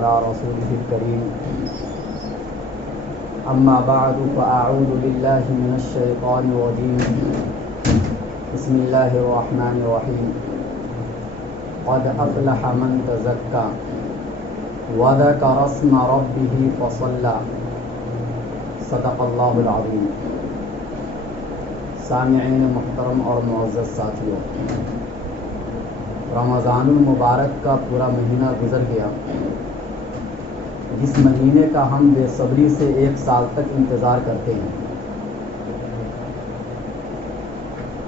على رسوله الكريم أما بعد فأعوذ بالله من الشيطان الرجيم بسم الله الرحمن الرحيم قد أفلح من تزكى وذكر اسم ربه فصلى صدق الله العظيم. سامعین محترم اور معزز ساتھیوں، رمضان المبارک کا پورا مہینہ گزر گیا، جس مہینے کا ہم بے صبری سے 1 سال تک انتظار کرتے ہیں۔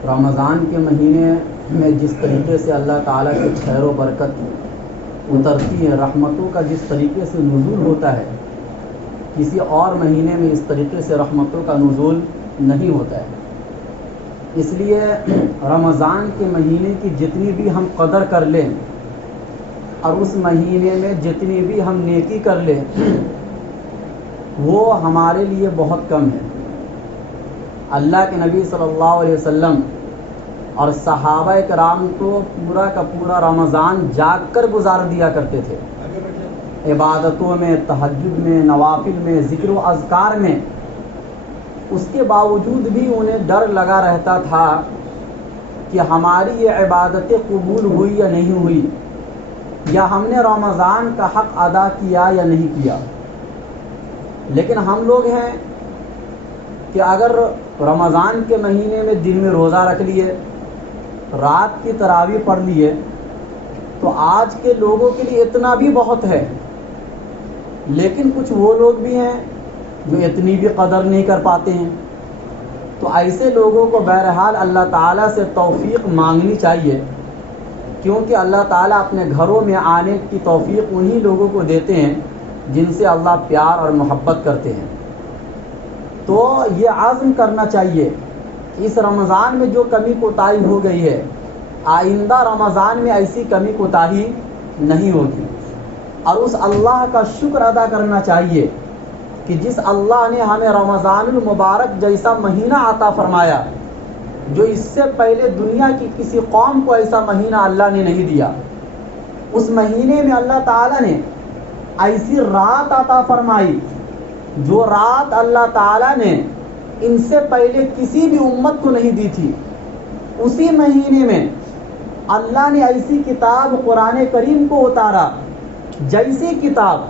رمضان کے مہینے میں جس طریقے سے اللہ تعالیٰ کی خیر و برکت اترتی ہے، رحمتوں کا جس طریقے سے نزول ہوتا ہے، کسی اور مہینے میں اس طریقے سے رحمتوں کا نزول نہیں ہوتا ہے۔ اس لیے رمضان کے مہینے کی جتنی بھی ہم قدر کر لیں اور اس مہینے میں جتنی بھی ہم نیکی کر لیں، وہ ہمارے لیے بہت کم ہے۔ اللہ کے نبی صلی اللہ علیہ وسلم اور صحابہ کرام تو پورا کا پورا رمضان جاگ کر گزار دیا کرتے تھے، عبادتوں میں، تہجد میں، نوافل میں، ذکر و اذکار میں۔ اس کے باوجود بھی انہیں ڈر لگا رہتا تھا کہ ہماری یہ عبادتیں قبول ہوئی یا نہیں ہوئی، یا ہم نے رمضان کا حق ادا کیا یا نہیں کیا۔ لیکن ہم لوگ ہیں کہ اگر رمضان کے مہینے میں دن میں روزہ رکھ لیے، رات کی تراویح پڑھ لیے، تو آج کے لوگوں کے لیے اتنا بھی بہت ہے۔ لیکن کچھ وہ لوگ بھی ہیں جو اتنی بھی قدر نہیں کر پاتے ہیں۔ تو ایسے لوگوں کو بہرحال اللہ تعالیٰ سے توفیق مانگنی چاہیے، کیونکہ اللہ تعالیٰ اپنے گھروں میں آنے کی توفیق انہی لوگوں کو دیتے ہیں جن سے اللہ پیار اور محبت کرتے ہیں۔ تو یہ عزم کرنا چاہیے کہ اس رمضان میں جو کمی کوتاہی ہو گئی ہے، آئندہ رمضان میں ایسی کمی کوتاہی نہیں ہوگی، اور اس اللہ کا شکر ادا کرنا چاہیے کہ جس اللہ نے ہمیں رمضان المبارک جیسا مہینہ عطا فرمایا، جو اس سے پہلے دنیا کی کسی قوم کو ایسا مہینہ اللہ نے نہیں دیا۔ اس مہینے میں اللہ تعالیٰ نے ایسی رات عطا فرمائی جو رات اللہ تعالیٰ نے ان سے پہلے کسی بھی امت کو نہیں دی تھی۔ اسی مہینے میں اللہ نے ایسی کتاب قرآن کریم کو اتارا جیسی کتاب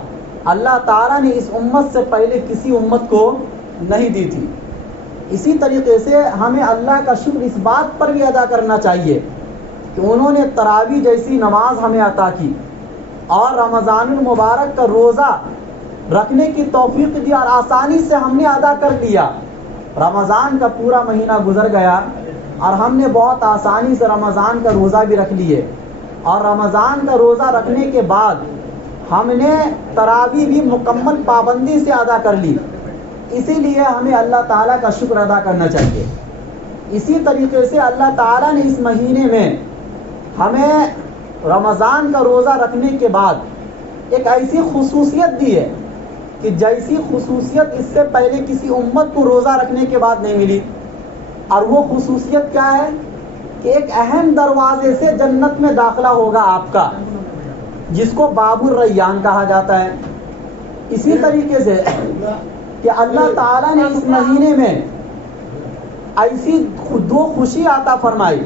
اللہ تعالیٰ نے اس امت سے پہلے کسی امت کو نہیں دی تھی۔ اسی طریقے سے ہمیں اللہ کا شکر اس بات پر بھی ادا کرنا چاہیے کہ انہوں نے تراویح جیسی نماز ہمیں عطا کی اور رمضان المبارک کا روزہ رکھنے کی توفیق دی، اور آسانی سے ہم نے ادا کر لیا۔ رمضان کا پورا مہینہ گزر گیا اور ہم نے بہت آسانی سے رمضان کا روزہ بھی رکھ لیے، اور رمضان کا روزہ رکھنے کے بعد ہم نے تراویح بھی مکمل پابندی سے ادا کر لی۔ اسی لیے ہمیں اللہ تعالیٰ کا شکر ادا کرنا چاہیے۔ اسی طریقے سے اللہ تعالیٰ نے اس مہینے میں ہمیں رمضان کا روزہ رکھنے کے بعد ایک ایسی خصوصیت دی ہے کہ جیسی خصوصیت اس سے پہلے کسی امت کو روزہ رکھنے کے بعد نہیں ملی۔ اور وہ خصوصیت کیا ہے کہ ایک اہم دروازے سے جنت میں داخلہ ہوگا آپ کا، جس کو باب الریان کہا جاتا ہے۔ اسی طریقے سے کہ اللہ تعالیٰ نے اس مہینے میں ایسی 2 خوشی عطا فرمائی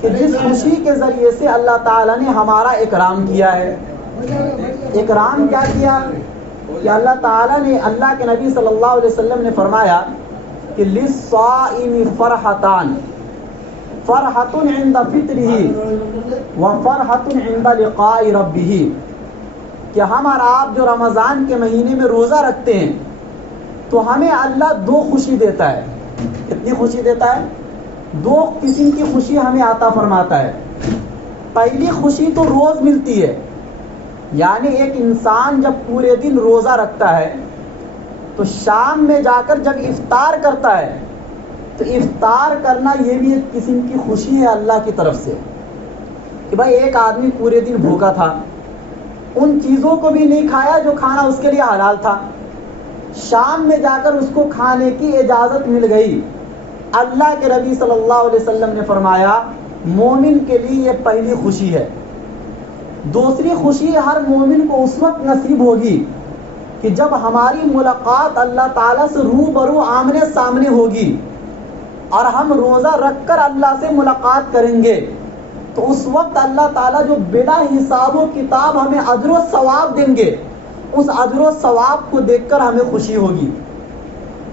کہ جس خوشی کے ذریعے سے اللہ تعالیٰ نے ہمارا اکرام کیا ہے۔ اکرام کیا کیا کہ اللہ تعالیٰ نے، اللہ کے نبی صلی اللہ علیہ وسلم نے فرمایا کہ للصائم فرحتان، فرحۃ عند فطرہ وفرحۃ عند لقاء ربہ، کہ ہم اور آپ جو رمضان کے مہینے میں روزہ رکھتے ہیں تو ہمیں اللہ 2 خوشی دیتا ہے۔ کتنی خوشی دیتا ہے؟ 2 قسم کی خوشی ہمیں عطا فرماتا ہے۔ پہلی خوشی تو روز ملتی ہے، یعنی ایک انسان جب پورے دن روزہ رکھتا ہے تو شام میں جا کر جب افطار کرتا ہے تو افطار کرنا یہ بھی ایک قسم کی خوشی ہے اللہ کی طرف سے، کہ بھائی ایک آدمی پورے دن بھوکا تھا، ان چیزوں کو بھی نہیں کھایا جو کھانا اس کے لیے حلال تھا، شام میں جا کر اس کو کھانے کی اجازت مل گئی۔ اللہ کے نبی صلی اللہ علیہ وسلم نے فرمایا مومن کے لیے یہ پہلی خوشی ہے۔ دوسری خوشی ہر مومن کو اس وقت نصیب ہوگی کہ جب ہماری ملاقات اللہ تعالیٰ سے روبرو آمنے سامنے ہوگی اور ہم روزہ رکھ کر اللہ سے ملاقات کریں گے، تو اس وقت اللہ تعالیٰ جو بلا حساب و کتاب ہمیں اجر و ثواب دیں گے، اس اجر و ثواب کو دیکھ کر ہمیں خوشی ہوگی۔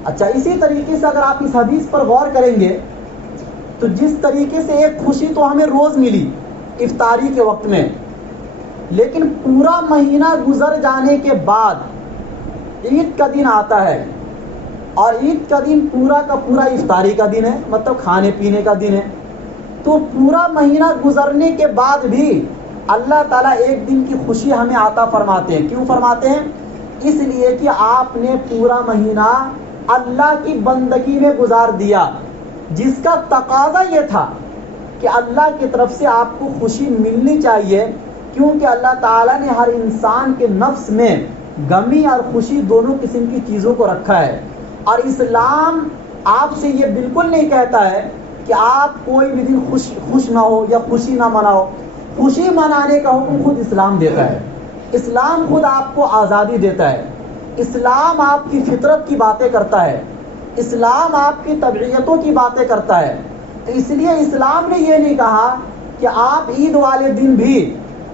اچھا، اسی طریقے سے اگر آپ اس حدیث پر غور کریں گے تو جس طریقے سے ایک خوشی تو ہمیں روز ملی افطاری کے وقت میں، لیکن پورا مہینہ گزر جانے کے بعد عید کا دن آتا ہے، اور عید کا دن پورا کا پورا افطاری کا دن ہے، مطلب کھانے پینے کا دن ہے، تو پورا مہینہ گزرنے کے بعد بھی اللہ تعالیٰ ایک دن کی خوشی ہمیں عطا فرماتے ہیں۔ کیوں فرماتے ہیں؟ اس لیے کہ آپ نے پورا مہینہ اللہ کی بندگی میں گزار دیا، جس کا تقاضا یہ تھا کہ اللہ کی طرف سے آپ کو خوشی ملنی چاہیے، کیونکہ اللہ تعالیٰ نے ہر انسان کے نفس میں غمی اور خوشی دونوں قسم کی چیزوں کو رکھا ہے، اور اسلام آپ سے یہ بالکل نہیں کہتا ہے کہ آپ کوئی بھی دن خوش نہ ہو یا خوشی نہ مناؤ۔ خوشی منانے کا حکم خود اسلام دیتا ہے، اسلام خود آپ کو آزادی دیتا ہے، اسلام آپ کی فطرت کی باتیں کرتا ہے، اسلام آپ کی طبیعتوں کی باتیں کرتا ہے۔ تو اس لیے اسلام نے یہ نہیں کہا کہ آپ عید والے دن بھی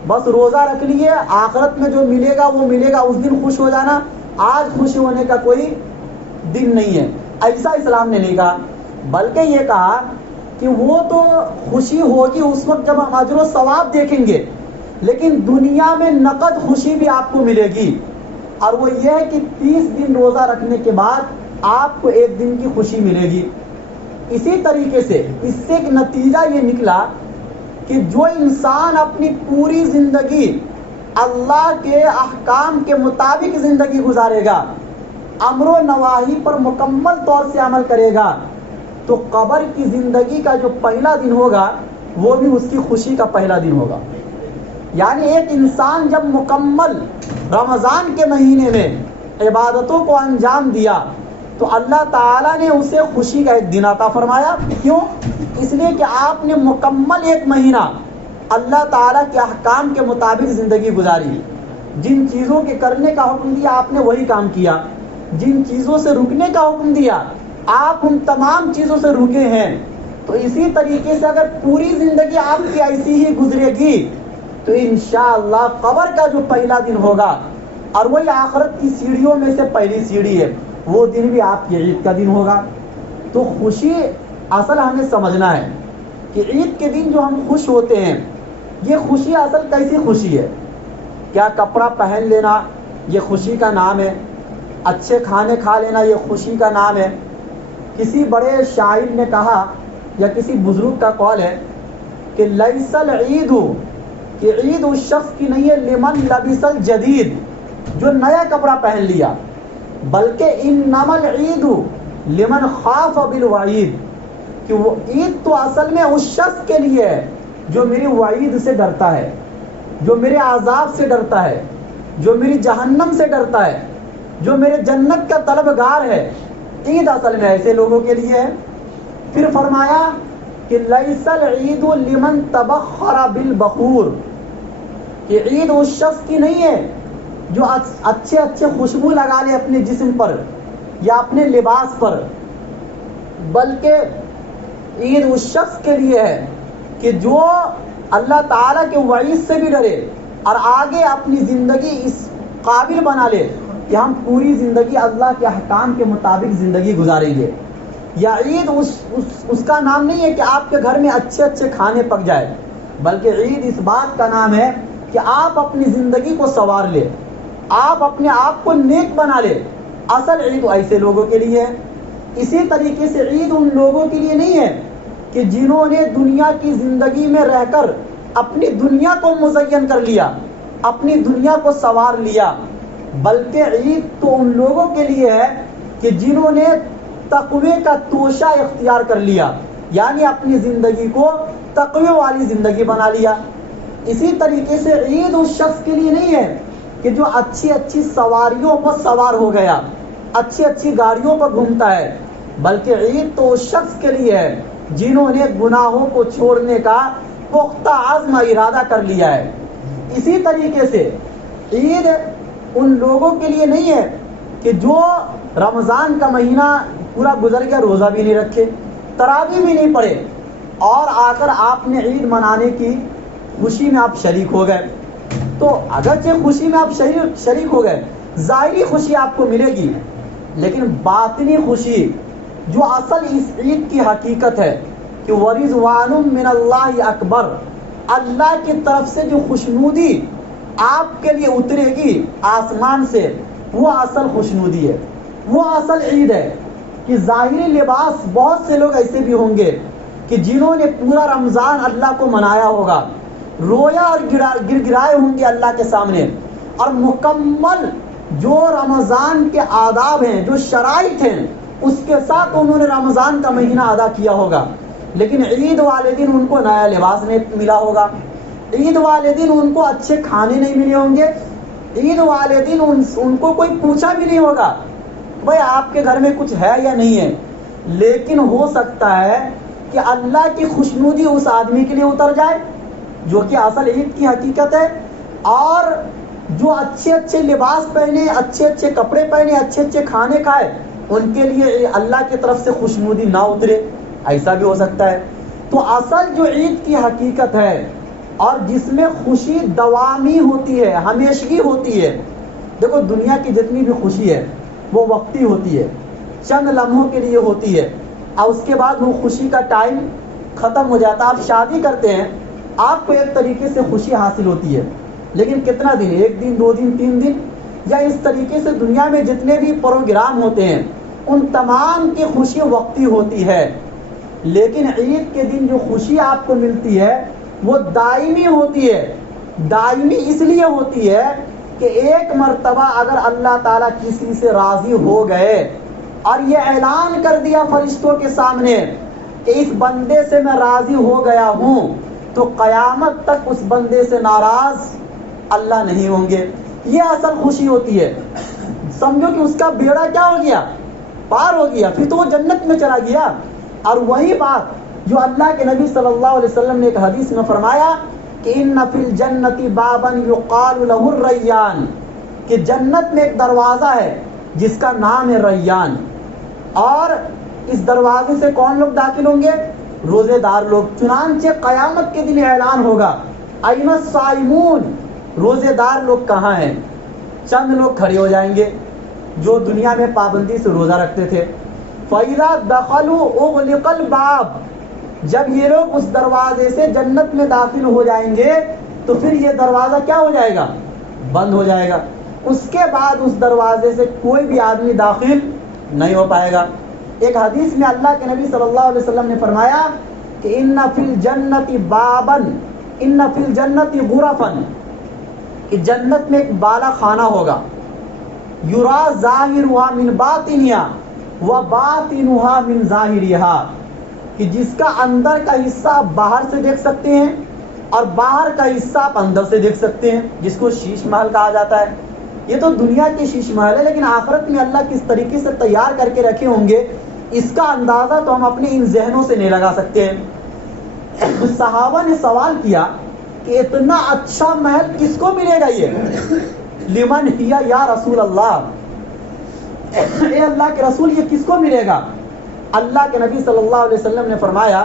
بس روزہ رکھ لیے، آخرت میں جو ملے گا وہ ملے گا، اس دن خوش ہو جانا، آج خوش ہونے کا کوئی دن نہیں ہے، ایسا اسلام نے نہیں کہا، بلکہ یہ کہا کہ وہ تو خوشی ہوگی اس وقت جب ہم اجر و ثواب دیکھیں گے، لیکن دنیا میں نقد خوشی بھی آپ کو ملے گی، اور وہ یہ ہے کہ 30 دن روزہ رکھنے کے بعد آپ کو ایک دن کی خوشی ملے گی۔ اسی طریقے سے اس سے ایک نتیجہ یہ نکلا کہ جو انسان اپنی پوری زندگی اللہ کے احکام کے مطابق زندگی گزارے گا، امر و نواہی پر مکمل طور سے عمل کرے گا، تو قبر کی زندگی کا جو پہلا دن ہوگا وہ بھی اس کی خوشی کا پہلا دن ہوگا۔ یعنی ایک انسان جب مکمل رمضان کے مہینے میں عبادتوں کو انجام دیا تو اللہ تعالیٰ نے اسے خوشی کا ایک دن عطا فرمایا۔ کیوں؟ اس لیے کہ آپ نے مکمل ایک مہینہ اللہ تعالیٰ کے احکام کے مطابق زندگی گزاری، جن چیزوں کے کرنے کا حکم دیا آپ نے وہی کام کیا، جن چیزوں سے رکنے کا حکم دیا آپ ان تمام چیزوں سے رکے ہیں۔ تو اسی طریقے سے اگر پوری زندگی آپ کی ایسی ہی گزرے گی تو انشاءاللہ قبر کا جو پہلا دن ہوگا، اور وہی آخرت کی سیڑھیوں میں سے پہلی سیڑھی ہے، وہ دن بھی آپ کی عید کا دن ہوگا۔ تو خوشی اصل ہمیں سمجھنا ہے کہ عید کے دن جو ہم خوش ہوتے ہیں، یہ خوشی اصل کیسی خوشی ہے؟ کیا کپڑا پہن لینا یہ خوشی کا نام ہے؟ اچھے کھانے کھا لینا یہ خوشی کا نام ہے؟ کسی بڑے شاعر نے کہا یا کسی بزرگ کا قول ہے کہ لیس العید، کہ عید اس شخص کی نہیں ہے لمن لبس الجدید، جو نیا کپڑا پہن لیا، بلکہ انما العید لمن خاف بالوعید، کہ وہ عید تو اصل میں اس شخص کے لیے ہے جو میری وعید سے ڈرتا ہے، جو میرے عذاب سے ڈرتا ہے، جو میری جہنم سے ڈرتا ہے، جو میرے جنت کا طلبگار ہے۔ عید اصل میں ایسے لوگوں کے لیے ہے۔ پھر فرمایا کہ لیس العید لمن تبخر بالبخور، کہ عید اس شخص کی نہیں ہے جو اچھے اچھے خوشبو لگا لے اپنے جسم پر یا اپنے لباس پر، بلکہ عید اس شخص کے لیے ہے کہ جو اللہ تعالیٰ کے وعید سے بھی ڈرے اور آگے اپنی زندگی اس قابل بنا لے کہ ہم پوری زندگی اللہ کے احکام کے مطابق زندگی گزاریں گے۔ یا عید اس کا نام نہیں ہے کہ آپ کے گھر میں اچھے اچھے کھانے پک جائے، بلکہ عید اس بات کا نام ہے کہ آپ اپنی زندگی کو سنوار لے، آپ اپنے آپ کو نیک بنا لے۔ اصل عید ایسے لوگوں کے لیے ہے۔ اسی طریقے سے عید ان لوگوں کے لیے نہیں ہے کہ جنہوں نے دنیا کی زندگی میں رہ کر اپنی دنیا کو مزین کر لیا، اپنی دنیا کو سنوار لیا، بلکہ عید تو ان لوگوں کے لیے ہے کہ جنہوں نے تقوی کا توشہ اختیار کر لیا، یعنی اپنی زندگی کو تقوی والی زندگی بنا لیا۔ اسی طریقے سے عید اس شخص کے لیے نہیں ہے کہ جو اچھی اچھی سواریوں پر سوار ہو گیا، اچھی اچھی گاڑیوں پر گھومتا ہے، بلکہ عید تو اس شخص کے لیے ہے جنہوں نے گناہوں کو چھوڑنے کا پختہ عزم ارادہ کر لیا ہے۔ اسی طریقے سے عید ان لوگوں کے لیے نہیں ہے کہ جو رمضان کا مہینہ پورا گزر گیا روزہ بھی نہیں رکھے، تراویح بھی نہیں پڑھے، اور آ کر آپ نے عید منانے کی خوشی میں آپ شریک ہو گئے. تو اگرچہ خوشی میں آپ شریک ہو گئے، ظاہری خوشی آپ کو ملے گی، لیکن باطنی خوشی جو اصل اس عید کی حقیقت ہے کہ وَرِضْوَانٌ مِّنَ اللَّهِ اکبر، اللہ کی طرف سے جو خوشنودی آپ کے لیے اترے گی آسمان سے، وہ اصل خوشنودی ہے، وہ اصل عید ہے. کہ ظاہری لباس بہت سے لوگ ایسے بھی ہوں گے کہ جنہوں نے پورا رمضان اللہ کو منایا ہوگا، رویا اور گر گرائے ہوں گے اللہ کے سامنے، اور مکمل جو رمضان کے آداب ہیں، جو شرائط ہیں، اس کے ساتھ انہوں نے رمضان کا مہینہ ادا کیا ہوگا. لیکن عید والے دن ان کو نیا لباس نہیں ملا ہوگا، عید والے دن ان کو اچھے کھانے نہیں ملے ہوں گے، عید والے دن ان کو کوئی پوچھا بھی نہیں ہوگا بھائی آپ کے گھر میں کچھ ہے یا نہیں ہے. لیکن ہو سکتا ہے کہ اللہ کی خوشنودی اس آدمی کے لیے اتر جائے جو کہ اصل عید کی حقیقت ہے، اور جو اچھے اچھے لباس پہنے، اچھے اچھے کپڑے پہنے، اچھے اچھے کھانے کھائے، ان کے لیے اللہ کی طرف سے خوشنودی نہ اترے، ایسا بھی ہو سکتا ہے. تو اصل جو عید کی حقیقت ہے اور جس میں خوشی دوامی ہوتی ہے، ہمیشگی ہوتی ہے. دیکھو دنیا کی جتنی بھی خوشی ہے وہ وقتی ہوتی ہے، چند لمحوں کے لیے ہوتی ہے، اور اس کے بعد وہ خوشی کا ٹائم ختم ہو جاتا ہے. آپ شادی کرتے ہیں، آپ کو ایک طریقے سے خوشی حاصل ہوتی ہے، لیکن کتنا دن؟ 1 دن، 2 دن، 3 دن، یا اس طریقے سے دنیا میں جتنے بھی پروگرام ہوتے ہیں ان تمام کی خوشی وقتی ہوتی ہے. لیکن عید کے دن جو خوشی آپ کو ملتی ہے وہ دائمی ہوتی ہے. دائمی اس لیے ہوتی ہے کہ ایک مرتبہ اگر اللہ تعالیٰ کسی سے راضی ہو گئے اور یہ اعلان کر دیا فرشتوں کے سامنے کہ اس بندے سے میں راضی ہو گیا ہوں، تو قیامت تک اس بندے سے ناراض اللہ نہیں ہوں گے. یہ اصل خوشی ہوتی ہے. سمجھو کہ اس کا بیڑا کیا ہو گیا؟ پار ہو گیا، پھر تو وہ جنت میں چلا گیا. اور وہی بات جو اللہ کے نبی صلی اللہ علیہ وسلم نے ایک حدیث میں فرمایا کہ ان فی الجنت بابا یقال له الریان، کہ جنت میں ایک دروازہ ہے جس کا نام ہے ریان، اور اس دروازے سے کون لوگ داخل ہوں گے؟ روزے دار لوگ. چنانچہ قیامت کے دن اعلان ہوگا این الصائمون، روزے دار لوگ کہاں ہیں؟ چند لوگ کھڑے ہو جائیں گے جو دنیا میں پابندی سے روزہ رکھتے تھے. فَإِذَا دَخَلُوا أُغْلِقَ الْبَابِ، جب یہ لوگ اس دروازے سے جنت میں داخل ہو جائیں گے تو پھر یہ دروازہ کیا ہو جائے گا؟ بند ہو جائے گا. اس کے بعد اس دروازے سے کوئی بھی آدمی داخل نہیں ہو پائے گا. ایک حدیث میں اللہ کے نبی صلی اللہ علیہ وسلم نے فرمایا کہ ان فی الجنت بابا ان فی الجنت غرفا، کہ جنت میں ایک بالا خانہ ہوگا، یرا ظاہرها من باطنها وباطنها من ظاہرها، کہ جس کا اندر کا حصہ آپ باہر سے دیکھ سکتے ہیں اور باہر کا حصہ آپ اندر سے دیکھ سکتے ہیں، جس کو شیش محل کہا جاتا ہے. یہ تو دنیا کے شیش محل ہے، لیکن آخرت میں اللہ کس طریقے سے تیار کر کے رکھے ہوں گے اس کا اندازہ تو ہم اپنے ان ذہنوں سے نہیں لگا سکتے ہیں. صحابہ نے سوال کیا کہ اتنا اچھا محل کس کو ملے گا؟ یہ لمن ہیا یا رسول اللہ، اے اللہ کے رسول یہ کس کو ملے گا؟ اللہ کے نبی صلی اللہ علیہ وسلم نے فرمایا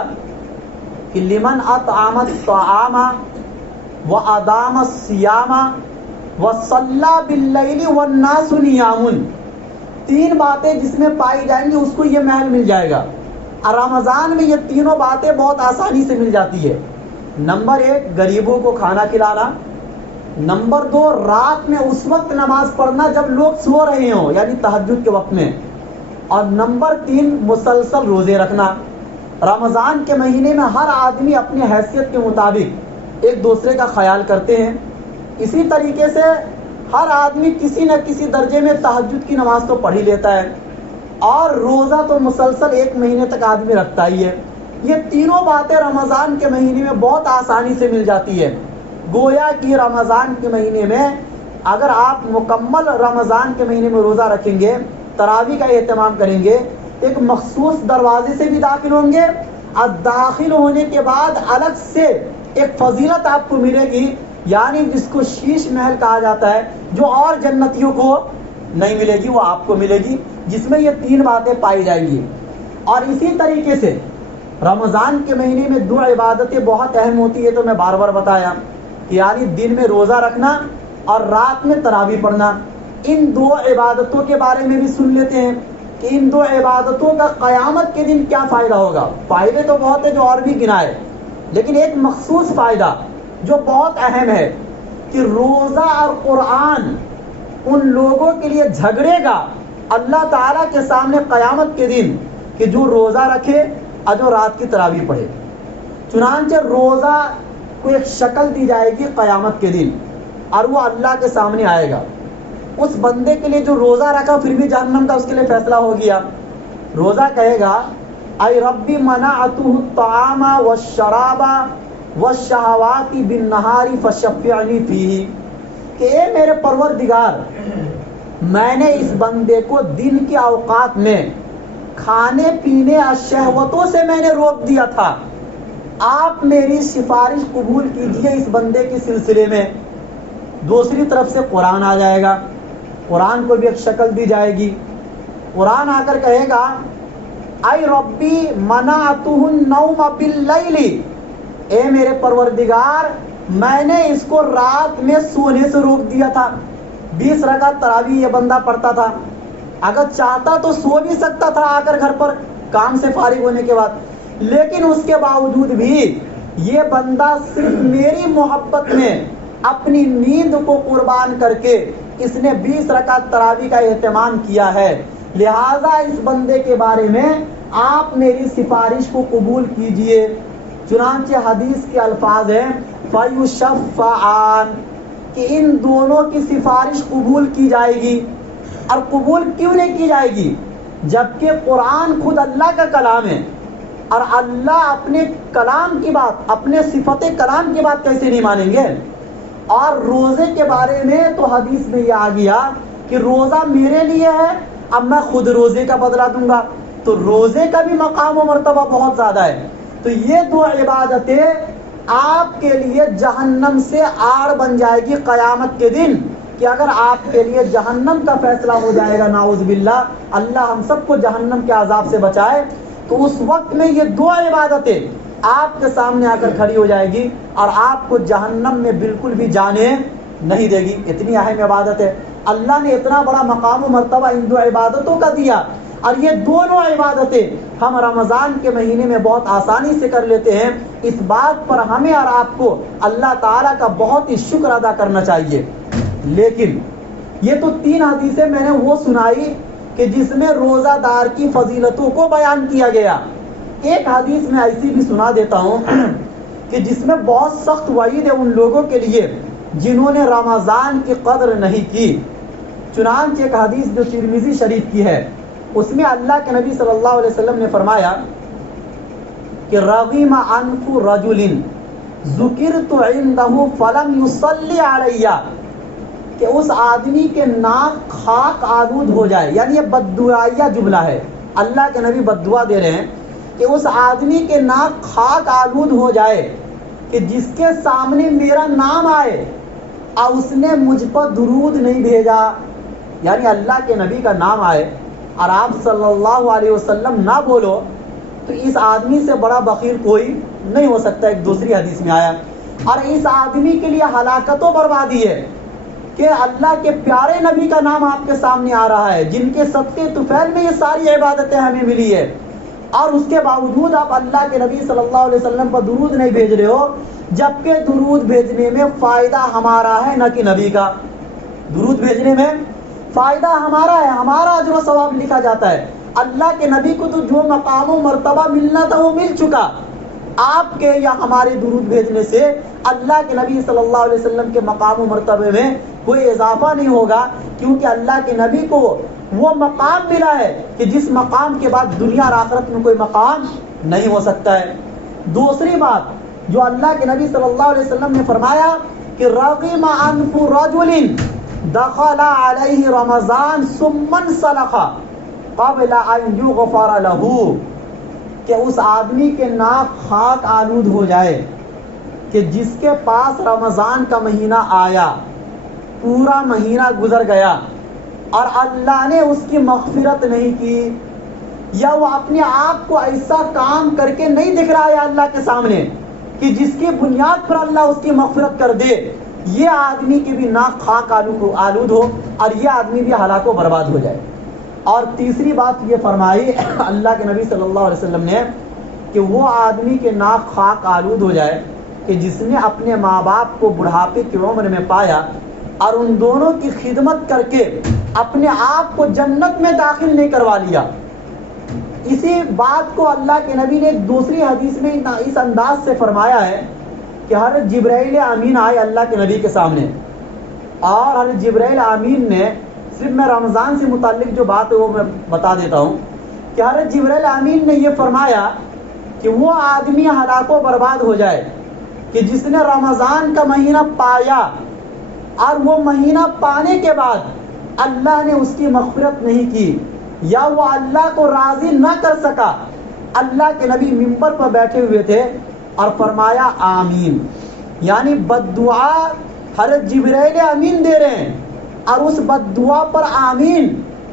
کہ لمن اطعم الطعام وادام الصیام وصلی باللیل والناس نیام، 3 باتیں جس میں پائی جائیں گی اس کو یہ محل مل جائے گا. اور رمضان میں یہ تینوں باتیں بہت آسانی سے مل جاتی ہے. نمبر 1 غریبوں کو کھانا کھلانا، نمبر 2 رات میں اس وقت نماز پڑھنا جب لوگ سو رہے ہوں یعنی تہجد کے وقت میں، اور نمبر 3 مسلسل روزے رکھنا. رمضان کے مہینے میں ہر آدمی اپنی حیثیت کے مطابق ایک دوسرے کا خیال کرتے ہیں. اسی طریقے سے ہر آدمی کسی نہ کسی درجے میں تہجد کی نماز تو پڑھ ہی لیتا ہے، اور روزہ تو مسلسل 1 مہینے تک آدمی رکھتا ہی ہے. یہ تینوں باتیں رمضان کے مہینے میں بہت آسانی سے مل جاتی ہے. گویا کہ رمضان کے مہینے میں اگر آپ مکمل رمضان کے مہینے میں روزہ رکھیں گے، تراویح کا اہتمام کریں گے، ایک مخصوص دروازے سے بھی داخل ہوں گے، اور داخل ہونے کے بعد الگ سے ایک فضیلت آپ کو ملے گی، یعنی جس کو شیش محل کہا جاتا ہے، جو اور جنتیوں کو نہیں ملے گی وہ آپ کو ملے گی، جس میں یہ 3 باتیں پائی جائیں گی۔ اور اسی طریقے سے رمضان کے مہینے میں 2 عبادتیں بہت اہم ہوتی ہے، تو میں بار بار بتایا کہ یعنی دن میں روزہ رکھنا اور رات میں تراویح پڑھنا۔ ان 2 عبادتوں کے بارے میں بھی سن لیتے ہیں کہ ان 2 عبادتوں کا قیامت کے دن کیا فائدہ ہوگا۔ فائدے تو بہت ہیں جو اور بھی گنائے، لیکن ایک مخصوص فائدہ جو بہت اہم ہے کہ روزہ اور قرآن ان لوگوں کے لیے جھگڑے گا اللہ تعالیٰ کے سامنے قیامت کے دن کہ جو روزہ رکھے اور جو رات کی تراویح پڑھے۔ چنانچہ روزہ کو ایک شکل دی جائے گی قیامت کے دن، اور وہ اللہ کے سامنے آئے گا۔ اس بندے کے لیے جو روزہ رکھا پھر بھی جہنم کا اس کے لیے فیصلہ ہو گیا، روزہ کہے گا اے ربی منعتہ الطعام والشراب والشہوات بالنہار فشفعنی فیہ، کہ اے میرے پروردگار، میں نے اس بندے کو دن کے اوقات میں کھانے پینے اور شہوتوں سے میں نے روک دیا تھا، آپ میری سفارش قبول کیجئے اس بندے کے سلسلے میں۔ دوسری طرف سے قرآن آ جائے گا، قرآن کو بھی ایک شکل دی جائے گی۔ قرآن آ کر کہے گا اے ربی منعتہ النوم باللیل، اے میرے پروردگار، میں نے اس کو رات میں سونے سے روک دیا تھا۔ 20 رکعت تراویح یہ بندہ پڑھتا تھا، اگر چاہتا تو سو بھی سکتا تھا آ کر گھر پر کام سے فارغ ہونے کے بعد، لیکن اس کے باوجود بھی یہ بندہ صرف میری محبت میں اپنی نیند کو قربان کر کے اس نے 20 رکعت تراویح کا اہتمام کیا ہے، لہٰذا اس بندے کے بارے میں آپ میری سفارش کو قبول کیجئے۔ چنانچہ حدیث کے الفاظ ہیں فَيُشَفَّعَانِ، کہ ان دونوں کی سفارش قبول کی جائے گی۔ اور قبول کیوں نہیں کی جائے گی جبکہ قرآن خود اللہ کا کلام ہے، اور اللہ اپنے کلام کی بات، اپنے صفت کلام کی بات کیسے نہیں مانیں گے؟ اور روزے کے بارے میں تو حدیث میں یہ آ گیا کہ روزہ میرے لیے ہے، اب میں خود روزے کا بدلہ دوں گا، تو روزے کا بھی مقام و مرتبہ بہت زیادہ ہے۔ تو یہ 2 عبادتیں آپ کے لیے جہنم سے آڑ بن جائے گی قیامت کے دن، کہ اگر آپ کے لیے جہنم کا فیصلہ ہو جائے گا، نعوذ باللہ، اللہ ہم سب کو جہنم کے عذاب سے بچائے، تو اس وقت میں یہ 2 عبادتیں آپ کے سامنے آ کر کھڑی ہو جائے گی اور آپ کو جہنم میں بالکل بھی جانے نہیں دے گی۔ اتنی اہم عبادت ہے، اللہ نے اتنا بڑا مقام و مرتبہ ان 2 عبادتوں کا دیا، اور یہ دونوں عبادتیں ہم رمضان کے مہینے میں بہت آسانی سے کر لیتے ہیں۔ اس بات پر ہمیں اور آپ کو اللہ تعالیٰ کا بہت ہی شکر ادا کرنا چاہیے۔ لیکن یہ تو 3 حدیثیں میں نے وہ سنائی کہ جس میں روزہ دار کی فضیلتوں کو بیان کیا گیا۔ ایک حدیث میں ایسی بھی سنا دیتا ہوں کہ جس میں بہت سخت وعید ہے ان لوگوں کے لیے جنہوں نے رمضان کی قدر نہیں کی۔ چنانچہ ایک حدیث جو ترمذی شریف کی ہے، اس میں اللہ کے نبی صلی اللہ علیہ وسلم نے فرمایا کہ رغم انف رجل ذکرت عنده فلم يصلي علی، کہ اس آدمی کے ناک خاک آلود ہو جائے، یعنی یہ بددعائیہ جملہ ہے، اللہ کے نبی بددعا دے رہے ہیں کہ اس آدمی کے ناک خاک آلود ہو جائے کہ جس کے سامنے میرا نام آئے اور اس نے مجھ پر درود نہیں بھیجا، یعنی اللہ کے نبی کا نام آئے اور آپ صلی اللہ علیہ وسلم نہ بولو، تو اس آدمی سے بڑا بخیل کوئی نہیں ہو سکتا۔ ایک دوسری حدیث میں آیا، اور اس آدمی کے لیے ہلاکت و بربادی ہے کہ اللہ کے پیارے نبی کا نام آپ کے سامنے آ رہا ہے، جن کے صدقے طفیل میں یہ ساری عبادتیں ہمیں ملی ہے، اور اس کے باوجود آپ اللہ کے نبی صلی اللہ علیہ وسلم پر درود نہیں بھیج رہے ہو، جبکہ درود بھیجنے میں فائدہ ہمارا ہے نہ کہ نبی کا۔ درود بھیجنے میں فائدہ ہمارا ہے، ہمارا اجر و ثواب لکھا جاتا ہے۔ اللہ کے نبی کو تو جو مقام و مرتبہ ملنا تھا وہ مل چکا، آپ کے یا ہمارے درود بھیجنے سے اللہ کے نبی صلی اللہ علیہ وسلم کے مقام و مرتبے میں کوئی اضافہ نہیں ہوگا، کیونکہ اللہ کے نبی کو وہ مقام ملا ہے کہ جس مقام کے بعد دنیا اور آخرت میں کوئی مقام نہیں ہو سکتا ہے۔ دوسری بات جو اللہ کے نبی صلی اللہ علیہ وسلم نے فرمایا کہ رغم انف رجل دخل علیہ رمضان ثم انسلخ قبل ان یغفر له، کہ اس آدمی کے ناک خاک آلود ہو جائے کہ جس کے پاس رمضان کا مہینہ آیا، پورا مہینہ گزر گیا اور اللہ نے اس کی مغفرت نہیں کی، یا وہ اپنے آپ کو ایسا کام کر کے نہیں دکھ رہا ہے اللہ کے سامنے کہ جس کی بنیاد پر اللہ اس کی مغفرت کر دے، یہ آدمی کی بھی ناک خاک آلود ہو اور یہ آدمی بھی ہلاک و برباد ہو جائے۔ اور تیسری بات یہ فرمائی اللہ کے نبی صلی اللہ علیہ وسلم نے کہ وہ آدمی کے ناک خاک آلود ہو جائے کہ جس نے اپنے ماں باپ کو بڑھاپے کی عمر میں پایا اور ان دونوں کی خدمت کر کے اپنے آپ کو جنت میں داخل نہیں کروا لیا۔ اسی بات کو اللہ کے نبی نے ایک دوسری حدیث میں اس انداز سے فرمایا ہے کہ حضرت جبرائیل امین آئے اللہ کے نبی کے سامنے، اور حضرت جبرائیل امین نے، صرف میں رمضان سے متعلق جو بات ہے وہ میں بتا دیتا ہوں کہ حضرت جبرائیل امین نے یہ فرمایا کہ وہ آدمی ہلاک و برباد ہو جائے کہ جس نے رمضان کا مہینہ پایا اور وہ مہینہ پانے کے بعد اللہ نے اس کی مغفرت نہیں کی، یا وہ اللہ کو راضی نہ کر سکا۔ اللہ کے نبی منبر پر بیٹھے ہوئے تھے اور فرمایا آمین، یعنی بد دعا حضرت جبرائیل امین دے رہے ہیں، اور اس بد دعا پر آمین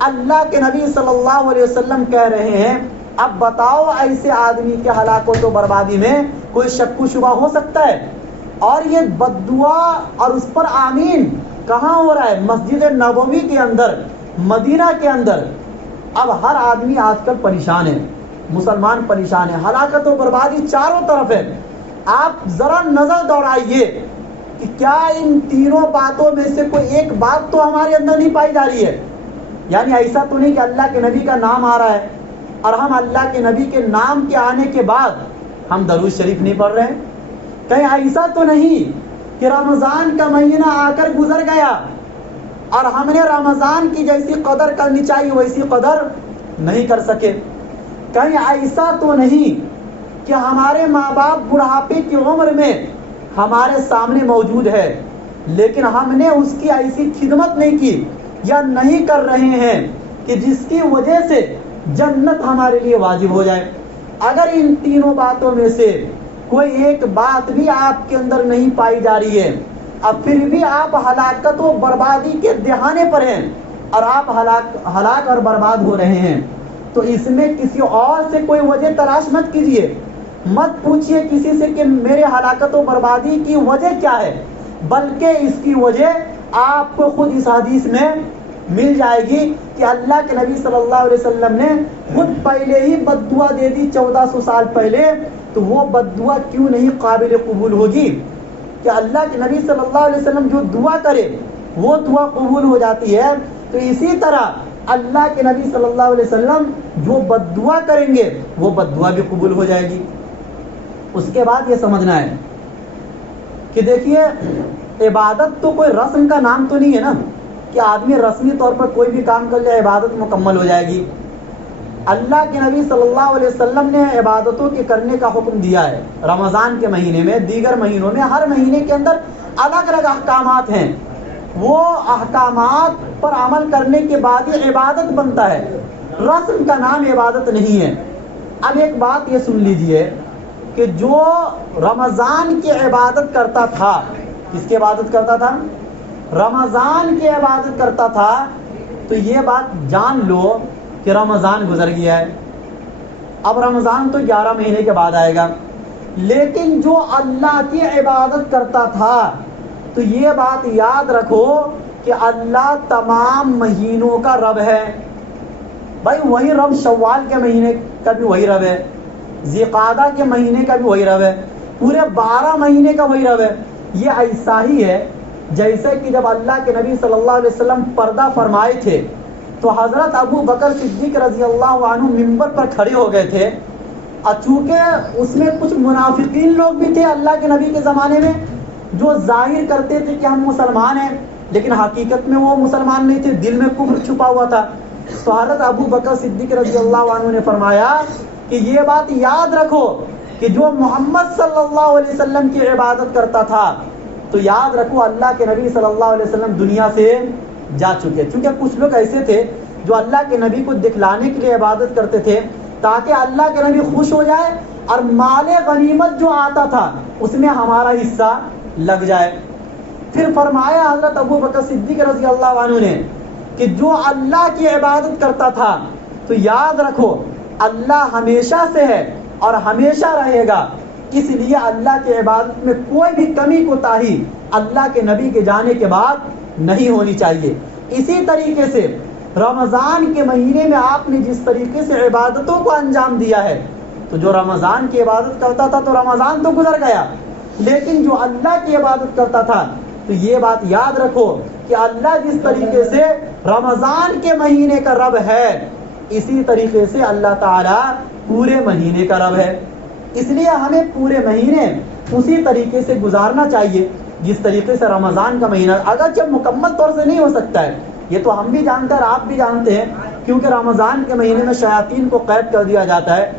اللہ کے نبی صلی اللہ علیہ وسلم کہہ رہے ہیں۔ اب بتاؤ ایسے آدمی کے ہلاکت و بربادی میں کوئی شک و شبہ ہو سکتا ہے؟ اور یہ بد دعا اور اس پر آمین کہاں ہو رہا ہے؟ مسجد نبوی کے اندر، مدینہ کے اندر۔ اب ہر آدمی آج کل پریشان ہے، مسلمان پریشان ہے، ہلاکت و بربادی چاروں طرف ہے۔ آپ ذرا نظر دوڑائیے کہ کیا ان تینوں باتوں میں سے کوئی ایک بات تو ہمارے اندر نہیں پائی جا رہی ہے؟ یعنی ایسا تو نہیں کہ اللہ کے نبی کا نام آ رہا ہے اور ہم اللہ کے نبی کے نام کے آنے کے بعد ہم درود شریف نہیں پڑھ رہے ہیں؟ کہیں ایسا تو نہیں کہ رمضان کا مہینہ آ کر گزر گیا اور ہم نے رمضان کی جیسی قدر کرنی چاہیے ویسی قدر نہیں کر سکے؟ کہیں ایسا تو نہیں کہ ہمارے ماں باپ بڑھاپے کی عمر میں ہمارے سامنے موجود ہے لیکن ہم نے اس کی ایسی خدمت نہیں کی یا نہیں کر رہے ہیں کہ جس کی وجہ سے جنت ہمارے لیے واجب ہو جائے؟ اگر ان تینوں باتوں میں سے کوئی ایک بات بھی آپ کے اندر نہیں پائی جا رہی ہے اور پھر بھی آپ ہلاکت و بربادی کے دہانے پر ہیں اور آپ ہلاک اور برباد ہو رہے ہیں، تو اس میں کسی اور سے کوئی وجہ تلاش مت کیجیے، مت پوچھیے کسی سے کہ میرے ہلاکت و بربادی کی وجہ کیا ہے، بلکہ اس کی وجہ آپ کو خود اس حدیث میں مل جائے گی کہ اللہ کے نبی صلی اللہ علیہ وسلم نے خود پہلے ہی بد دعا دے دی 1400 سال پہلے، تو وہ بد دعا کیوں نہیں قابل قبول ہوگی؟ کہ اللہ کے نبی صلی اللہ علیہ وسلم جو دعا کرے وہ دعا قبول ہو جاتی ہے، تو اسی طرح اللہ کے نبی صلی اللہ علیہ وسلم جو بد دعا کریں گے وہ بد دعا بھی قبول ہو جائے گی۔ اس کے بعد یہ سمجھنا ہے کہ دیکھیے عبادت تو کوئی رسم کا نام تو نہیں ہے نا کہ آدمی رسمی طور پر کوئی بھی کام کر لے عبادت مکمل ہو جائے گی۔ اللہ کے نبی صلی اللہ علیہ وسلم نے عبادتوں کے کرنے کا حکم دیا ہے، رمضان کے مہینے میں، دیگر مہینوں میں، ہر مہینے کے اندر الگ الگ احکامات ہیں، وہ احکامات پر عمل کرنے کے بعد ہی عبادت بنتا ہے، رسم کا نام عبادت نہیں ہے۔ اب ایک بات یہ سن لیجئے کہ جو رمضان کی عبادت کرتا تھا، کس کی عبادت کرتا تھا؟ رمضان کی عبادت کرتا تھا، تو یہ بات جان لو کہ رمضان گزر گیا ہے، اب رمضان تو 11 مہینے کے بعد آئے گا، لیکن جو اللہ کی عبادت کرتا تھا تو یہ بات یاد رکھو کہ اللہ تمام مہینوں کا رب ہے۔ بھائی وہی رب شوال کے مہینے کا بھی وہی رب ہے، ذی قعدہ کے مہینے کا بھی وہی رب ہے، پورے 12 مہینے کا وہی رب ہے۔ یہ ایسا ہی ہے جیسے کہ جب اللہ کے نبی صلی اللہ علیہ وسلم پردہ فرمائے تھے تو حضرت ابو بکر صدیق رضی اللہ عنہ منبر پر کھڑے ہو گئے تھے، اور چونکہ اس میں کچھ منافقین لوگ بھی تھے اللہ کے نبی کے زمانے میں جو ظاہر کرتے تھے کہ ہم مسلمان ہیں لیکن حقیقت میں وہ مسلمان نہیں تھے، دل میں کفر چھپا ہوا تھا۔ تو حضرت ابو بکر صدیق رضی اللہ عنہ نے فرمایا کہ یہ بات یاد رکھو کہ جو محمد صلی اللہ علیہ وسلم کی عبادت کرتا تھا تو یاد رکھو اللہ کے نبی صلی اللہ علیہ وسلم دنیا سے جا چکے۔ چونکہ کچھ لوگ ایسے تھے جو اللہ کے نبی کو دکھلانے کے لیے عبادت کرتے تھے تاکہ اللہ کے نبی خوش ہو جائے اور مال غنیمت جو آتا تھا اس میں ہمارا حصہ لگ جائے۔ پھر فرمایا حضرت ابو بکر صدیق رضی اللہ عنہ نے کہ جو اللہ کی عبادت کرتا تھا تو یاد رکھو اللہ ہمیشہ سے ہے اور ہمیشہ رہے گا، اس لیے اللہ کی عبادت میں کوئی بھی کمی کوتاہی اللہ کے نبی کے جانے کے بعد نہیں ہونی چاہیے۔ اسی طریقے سے رمضان کے مہینے میں آپ نے جس طریقے سے عبادتوں کو انجام دیا ہے، تو جو رمضان کی عبادت کرتا تھا تو رمضان تو گزر گیا، لیکن جو اللہ کی عبادت کرتا تھا تو یہ بات یاد رکھو کہ اللہ جس طریقے سے رمضان کے مہینے کا رب ہے، اسی طریقے سے اللہ تعالیٰ پورے مہینے کا رب ہے۔ اس لیے ہمیں پورے مہینے اسی طریقے سے گزارنا چاہیے جس طریقے سے رمضان کا مہینہ، اگرچہ مکمل طور سے نہیں ہو سکتا ہے، یہ تو ہم بھی جانتے ہیں اور آپ بھی جانتے ہیں، کیونکہ رمضان کے مہینے میں شیاطین کو قید کر دیا جاتا ہے،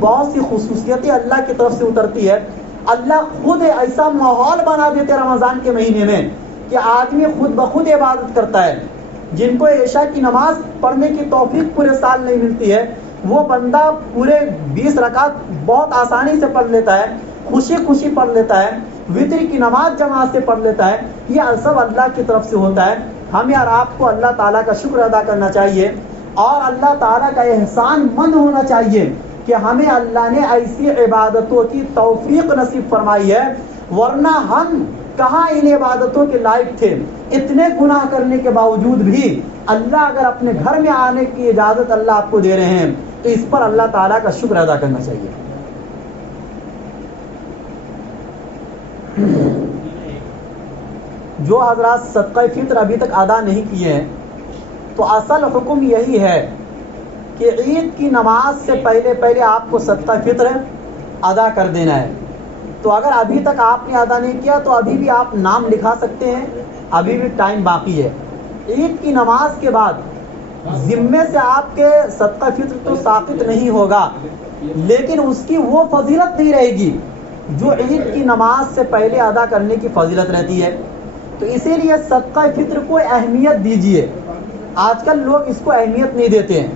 بہت سی خصوصیتیں اللہ کی طرف سے اترتی ہے، اللہ خود ایسا ماحول بنا دیتے رمضان کے مہینے میں کہ آدمی خود بخود عبادت کرتا ہے۔ جن کو عشاء کی نماز پڑھنے کی توفیق پورے سال نہیں ملتی ہے، وہ بندہ پورے 20 رکعت بہت آسانی سے پڑھ لیتا ہے، خوشی خوشی پڑھ لیتا ہے، وتر کی نماز جماعت سے پڑھ لیتا ہے، یہ سب اللہ کی طرف سے ہوتا ہے۔ ہمیں اور آپ کو اللہ تعالیٰ کا شکر ادا کرنا چاہیے اور اللہ تعالیٰ کا احسان مند ہونا چاہیے کہ ہمیں اللہ نے ایسی عبادتوں کی توفیق نصیب فرمائی ہے، ورنہ ہم کہاں ان عبادتوں کے لائق تھے۔ اتنے گناہ کرنے کے باوجود بھی اللہ اگر اپنے گھر میں آنے کی اجازت اللہ آپ کو دے رہے ہیں تو اس پر اللہ تعالیٰ کا شکر ادا کرنا چاہیے۔ جو حضرات صدقہ فطر ابھی تک ادا نہیں کیے ہیں تو اصل حکم یہی ہے کہ عید کی نماز سے پہلے آپ کو صدقہ فطر ادا کر دینا ہے۔ تو اگر ابھی تک آپ نے ادا نہیں کیا تو ابھی بھی آپ نام لکھا سکتے ہیں، ابھی بھی ٹائم باقی ہے۔ عید کی نماز کے بعد ذمے سے آپ کے صدقہ فطر تو ساقط نہیں ہوگا، لیکن اس کی وہ فضیلت نہیں رہے گی جو عید کی نماز سے پہلے ادا کرنے کی فضیلت رہتی ہے۔ تو اسی لیے صدقہ فطر کو اہمیت دیجیے۔ آج کل لوگ اس کو اہمیت نہیں دیتے ہیں،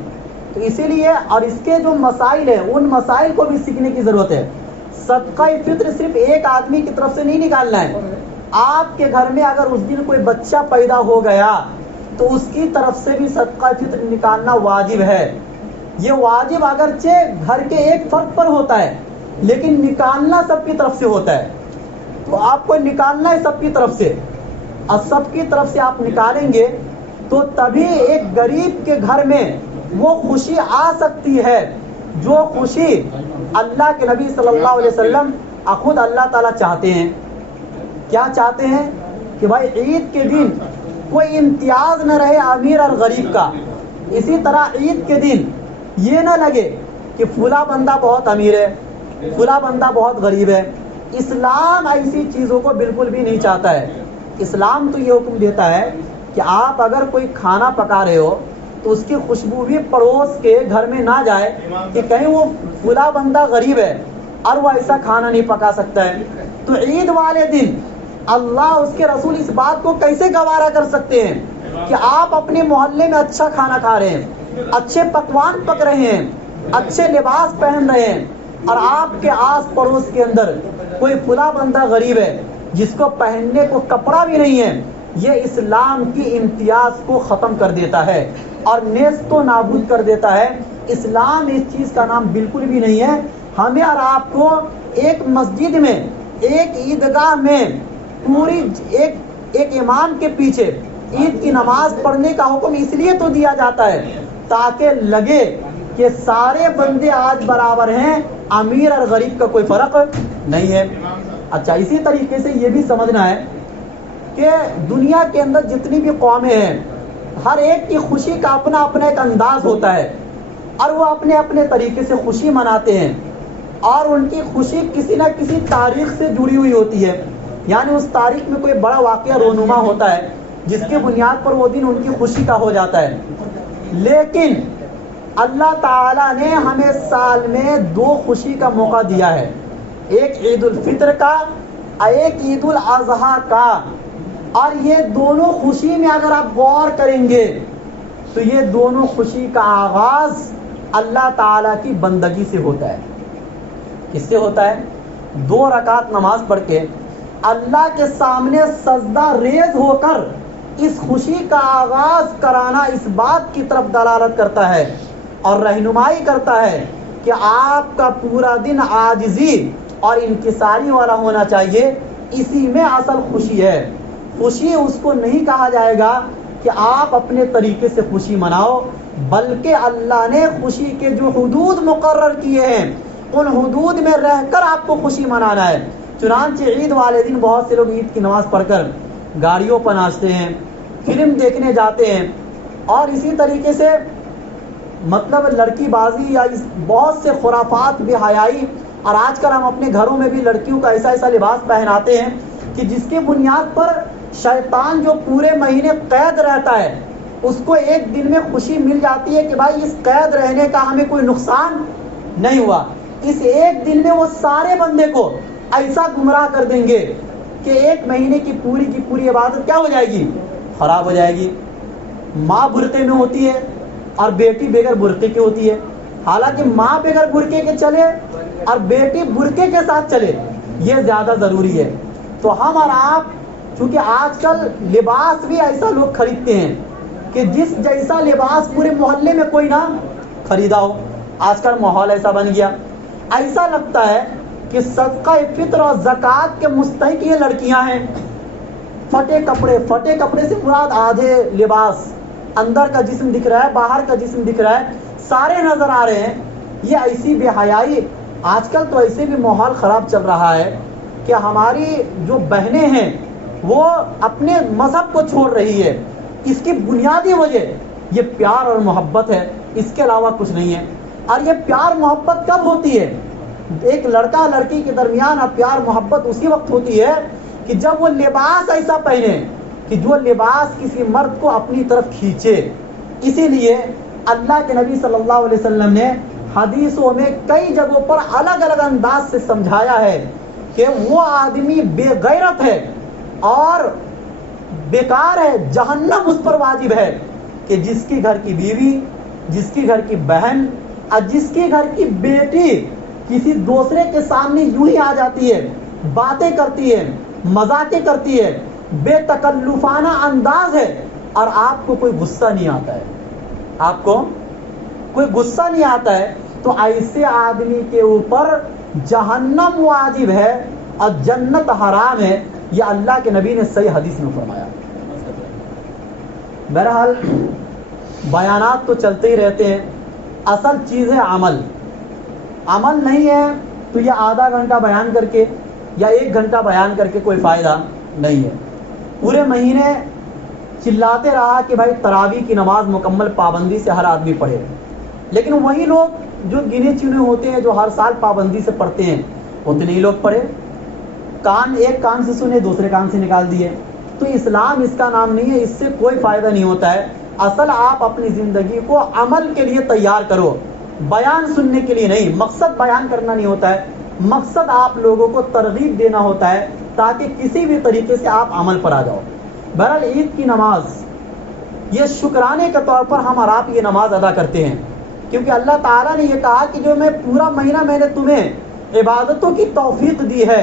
تو اسی لیے اور اس کے جو مسائل ہیں ان مسائل کو بھی سیکھنے کی ضرورت ہے۔ صدقہ فطر صرف ایک آدمی کی طرف سے نہیں نکالنا ہے، آپ کے گھر میں اگر اس دن کوئی بچہ پیدا ہو گیا تو اس کی طرف سے بھی صدقہ فطر نکالنا واجب ہے۔ یہ واجب اگرچہ گھر کے ایک فرد پر ہوتا ہے لیکن نکالنا سب کی طرف سے ہوتا ہے، تو آپ کو نکالنا ہے سب کی طرف سے، اور سب کی طرف سے آپ نکالیں گے تو تبھی ایک غریب کے گھر میں وہ خوشی آ سکتی ہے جو خوشی اللہ کے نبی صلی اللہ علیہ وسلم خود اللہ تعالیٰ چاہتے ہیں۔ کیا چاہتے ہیں کہ بھائی عید کے دن کوئی امتیاز نہ رہے امیر اور غریب کا، اسی طرح عید کے دن یہ نہ لگے کہ فلاں بندہ بہت امیر ہے فلاں بندہ بہت غریب ہے۔ اسلام ایسی چیزوں کو بالکل بھی نہیں چاہتا ہے۔ اسلام تو یہ حکم دیتا ہے کہ آپ اگر کوئی کھانا پکا رہے ہو تو اس کی خوشبو بھی پڑوس کے گھر میں نہ جائے کہ کہیں وہ فلاں بندہ غریب ہے اور وہ ایسا کھانا نہیں پکا سکتا ہے۔ تو عید والے دن اللہ اس کے رسول اس بات کو کیسے گوارا کر سکتے ہیں کہ آپ اپنے محلے میں اچھا کھانا کھا رہے ہیں، اچھے پکوان پک رہے ہیں، اچھے لباس پہن رہے ہیں، اور آپ کے آس پڑوس کے اندر کوئی فلاں بندہ غریب ہے جس کو پہننے کو کپڑا بھی نہیں ہے۔ یہ اسلام کی امتیاز کو ختم کر دیتا ہے اور نیست و نابود کر دیتا ہے۔ اسلام اس چیز کا نام بالکل بھی نہیں ہے۔ ہمیں اور آپ کو ایک مسجد میں، ایک عیدگاہ میں پوری ایک امام کے پیچھے عید کی نماز پڑھنے کا حکم اس لیے تو دیا جاتا ہے تاکہ لگے کہ سارے بندے آج برابر ہیں، امیر اور غریب کا کوئی فرق نہیں ہے۔ اچھا، اسی طریقے سے یہ بھی سمجھنا ہے کہ دنیا کے اندر جتنی بھی قومیں ہیں ہر ایک کی خوشی کا اپنا اپنا ایک انداز ہوتا ہے اور وہ اپنے اپنے طریقے سے خوشی مناتے ہیں، اور ان کی خوشی کسی نہ کسی تاریخ سے جڑی ہوئی ہوتی ہے، یعنی اس تاریخ میں کوئی بڑا واقعہ رونما ہوتا ہے جس کی بنیاد پر وہ دن ان کی خوشی کا ہو جاتا ہے۔ لیکن اللہ تعالیٰ نے ہمیں سال میں 2 خوشی کا موقع دیا ہے، ایک عید الفطر کا اور ایک عید الاضحیٰ کا، اور یہ دونوں خوشی میں اگر آپ غور کریں گے تو یہ دونوں خوشی کا آغاز اللہ تعالیٰ کی بندگی سے ہوتا ہے۔ کس سے ہوتا ہے؟ 2 رکعت نماز پڑھ کے اللہ کے سامنے سجدہ ریز ہو کر اس خوشی کا آغاز کرانا اس بات کی طرف دلالت کرتا ہے اور رہنمائی کرتا ہے کہ آپ کا پورا دن عاجزی اور انکساری والا ہونا چاہیے. اسی میں اصل خوشی ہے. خوشی اس کو نہیں کہا جائے گا کہ آپ اپنے طریقے سے خوشی مناؤ، بلکہ اللہ نے خوشی کے جو حدود مقرر کیے ہیں ان حدود میں رہ کر آپ کو خوشی منانا ہے. چنانچہ عید والے دن بہت سے لوگ عید کی نماز پڑھ کر گاڑیوں پر ناچتے ہیں، فلم دیکھنے جاتے ہیں، اور اسی طریقے سے مطلب لڑکی بازی یا بہت سے خرافات بے حیائی. اور آج کل ہم اپنے گھروں میں بھی لڑکیوں کا ایسا لباس پہناتے ہیں کہ جس کے بنیاد پر شیطان جو پورے مہینے قید رہتا ہے اس کو ایک دن میں خوشی مل جاتی ہے کہ بھائی اس قید رہنے کا ہمیں کوئی نقصان نہیں ہوا. اس ایک دن میں وہ سارے بندے کو ایسا گمراہ کر دیں گے کہ ایک مہینے کی پوری عبادت کیا ہو جائے گی؟ خراب ہو جائے گی. ماں برقعے میں ہوتی ہے اور بیٹی بغیر برقعے کی ہوتی ہے. حالانکہ ماں بغیر برقعے کے چلے اور بیٹی برقعے کے ساتھ چلے یہ زیادہ ضروری ہے. تو ہم اور آپ چونکہ آج کل لباس بھی ایسا لوگ خریدتے ہیں کہ جس جیسا لباس پورے محلے میں کوئی نہ خریدا ہو. آج کل ماحول ایسا بن گیا، ایسا لگتا ہے کہ صدقہ فطر اور زکوٰۃ کے مستحق یہ لڑکیاں ہیں. پھٹے کپڑے سے مراد آدھے لباس، اندر کا جسم دکھ رہا ہے، باہر کا جسم دکھ رہا ہے، سارے نظر آ رہے ہیں. یہ ایسی بے حیائی. آج کل تو ایسے بھی ماحول خراب چل رہا ہے کہ ہماری جو بہنیں ہیں وہ اپنے مذہب کو چھوڑ رہی ہے. اس کی بنیادی وجہ یہ پیار اور محبت ہے، اس کے علاوہ کچھ نہیں ہے. اور یہ پیار محبت کب ہوتی ہے؟ ایک لڑکا لڑکی کے درمیان اب پیار محبت اسی وقت ہوتی ہے کہ جب وہ لباس ایسا پہنے کہ جو لباس کسی مرد کو اپنی طرف کھینچے. اسی لیے اللہ کے نبی صلی اللہ علیہ وسلم نے حدیثوں میں کئی جگہوں پر الگ الگ انداز سے سمجھایا ہے کہ وہ آدمی بے غیرت ہے اور بیکار ہے، جہنم اس پر واجب ہے کہ جس کی گھر کی بیوی، جس کی گھر کی بہن اور جس کی گھر کی بیٹی کسی دوسرے کے سامنے یوں ہی آ جاتی ہے، باتیں کرتی ہے، مذاقیں کرتی ہے، بے تکلفانہ انداز ہے، اور آپ کو کوئی غصہ نہیں آتا ہے، آپ کو کوئی غصہ نہیں آتا ہے، تو ایسے آدمی کے اوپر جہنم واجب ہے اور جنت حرام ہے. یہ اللہ کے نبی نے صحیح حدیث میں فرمایا. بہرحال بیانات تو چلتے ہی رہتے ہیں. اصل چیز ہے عمل. عمل نہیں ہے تو یہ آدھا گھنٹہ بیان کر کے یا 1 گھنٹہ بیان کر کے کوئی فائدہ نہیں ہے. پورے مہینے چلاتے رہا کہ بھائی تراویح کی نماز مکمل پابندی سے ہر آدمی پڑھے، لیکن وہی لوگ جو گنے چنے ہوتے ہیں جو ہر سال پابندی سے پڑھتے ہیں اتنے ہی لوگ پڑھے. ایک کان سے سنے دوسرے کان سے نکال دیے. تو اسلام اس کا نام نہیں ہے، اس سے کوئی فائدہ نہیں ہوتا ہے. اصل آپ اپنی زندگی کو عمل کے لیے تیار کرو، بیان سننے کے لیے نہیں. مقصد بیان کرنا نہیں ہوتا ہے، مقصد آپ لوگوں کو ترغیب دینا ہوتا ہے تاکہ کسی بھی طریقے سے آپ عمل پر آ جاؤ. بہرحال عید کی نماز یہ شکرانے کے طور پر ہم اور آپ یہ نماز ادا کرتے ہیں، کیونکہ اللہ تعالیٰ نے یہ کہا کہ جو میں پورا مہینہ میں نے تمہیں عبادتوں کی توفیق دی ہے،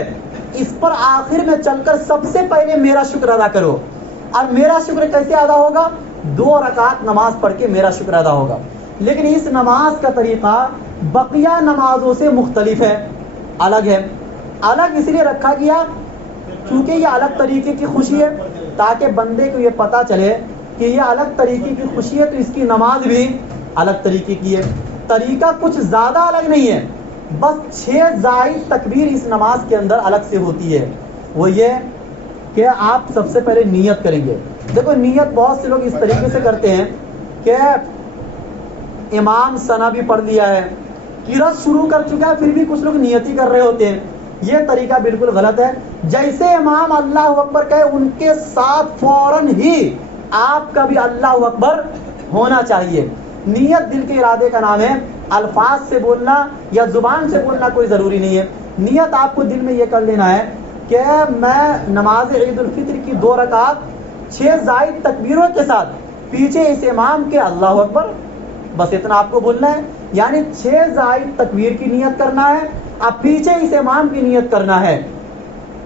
اس پر آخر میں چل کر سب سے پہلے میرا شکر ادا کرو. اور میرا شکر کیسے ادا ہوگا؟ 2 رکعت نماز پڑھ کے میرا شکر ادا ہوگا. لیکن اس نماز کا طریقہ بقیہ نمازوں سے مختلف ہے، الگ ہے. الگ اس لیے رکھا گیا کیونکہ یہ الگ طریقے کی خوشی ہے، تاکہ بندے کو یہ پتا چلے کہ یہ الگ طریقے کی خوشی ہے تو اس کی نماز بھی الگ طریقے کی ہے. طریقہ کچھ زیادہ الگ نہیں ہے، بس 6 زائد تکبیر اس نماز کے اندر الگ سے ہوتی ہے. وہ یہ کہ آپ سب سے پہلے نیت کریں گے. دیکھو نیت بہت سے لوگ اس طریقے سے کرتے ہیں کہ امام ثنا بھی پڑھ لیا ہے، قرأت شروع کر چکا ہے، پھر بھی کچھ لوگ نیت ہی کر رہے ہوتے ہیں. یہ طریقہ بالکل غلط ہے. جیسے امام اللہ اکبر کہے ان کے ساتھ فوراً ہی آپ کا بھی اللہ اکبر ہونا چاہیے. نیت دل کے ارادے کا نام ہے، الفاظ سے بولنا یا زبان سے بولنا کوئی ضروری نہیں ہے. نیت آپ کو دل میں یہ کر لینا ہے کہ میں نماز عید الفطر کی 2 رکعت 6 زائد تکبیروں کے ساتھ پیچھے اس امام کے اللہ اکبر، بس اتنا آپ کو بولنا ہے. یعنی 6 زائد تکبیر کی نیت کرنا ہے، اب پیچھے اس امام کی نیت کرنا ہے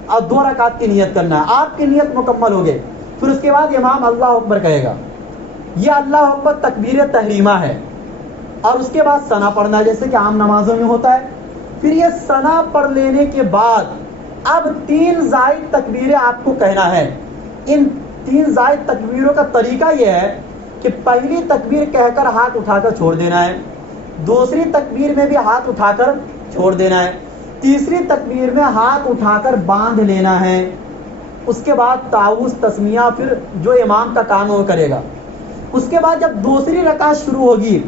اور 2 رکعت کی نیت کرنا ہے. آپ کی نیت مکمل ہو گئی. پھر اس کے بعد امام اللہ اکبر کہے گا. یہ اللہ اکبر تکبیر تحریمہ ہے، اور اس کے بعد ثنا پڑھنا ہے جیسے کہ عام نمازوں میں ہوتا ہے. پھر یہ ثنا پڑھ لینے کے بعد اب 3 زائد تکبیریں آپ کو کہنا ہے. ان 3 زائد تکبیروں کا طریقہ یہ ہے کہ پہلی تکبیر کہہ کر ہاتھ اٹھا کر چھوڑ دینا ہے، دوسری تکبیر میں بھی ہاتھ اٹھا کر چھوڑ دینا ہے، تیسری تکبیر میں ہاتھ اٹھا کر باندھ لینا ہے. اس کے بعد تعوذ تسمیہ پھر جو امام کا کام وہ کرے گا. اس کے بعد جب دوسری رکعت شروع ہوگی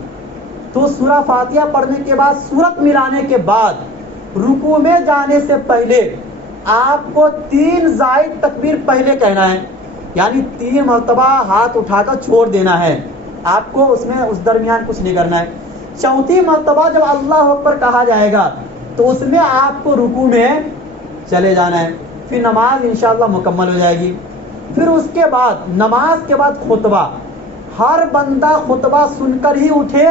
تو سورہ فاتحہ پڑھنے کے بعد سورت ملانے کے بعد رکوع میں جانے سے پہلے آپ کو 3 زائد تکبیر پہلے کہنا ہے، یعنی 3 مرتبہ ہاتھ اٹھا کر چھوڑ دینا ہے. آپ کو اس درمیان کچھ نہیں کرنا ہے. چوتھی مرتبہ جب اللہ اکبر کہا جائے گا تو اس میں آپ کو رکوع میں چلے جانا ہے. پھر نماز انشاءاللہ مکمل ہو جائے گی. پھر اس کے بعد نماز کے بعد خطبہ. ہر بندہ خطبہ سن کر ہی اٹھے،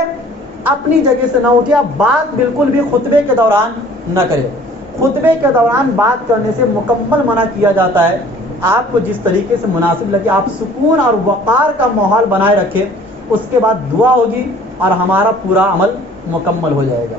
اپنی جگہ سے نہ اٹھے. اب بات بالکل بھی خطبے کے دوران نہ کرے. خطبے کے دوران بات کرنے سے مکمل منع کیا جاتا ہے. آپ کو جس طریقے سے مناسب لگے آپ سکون اور وقار کا ماحول بنائے رکھیں. اس کے بعد دعا ہوگی اور ہمارا پورا عمل مکمل ہو جائے گا.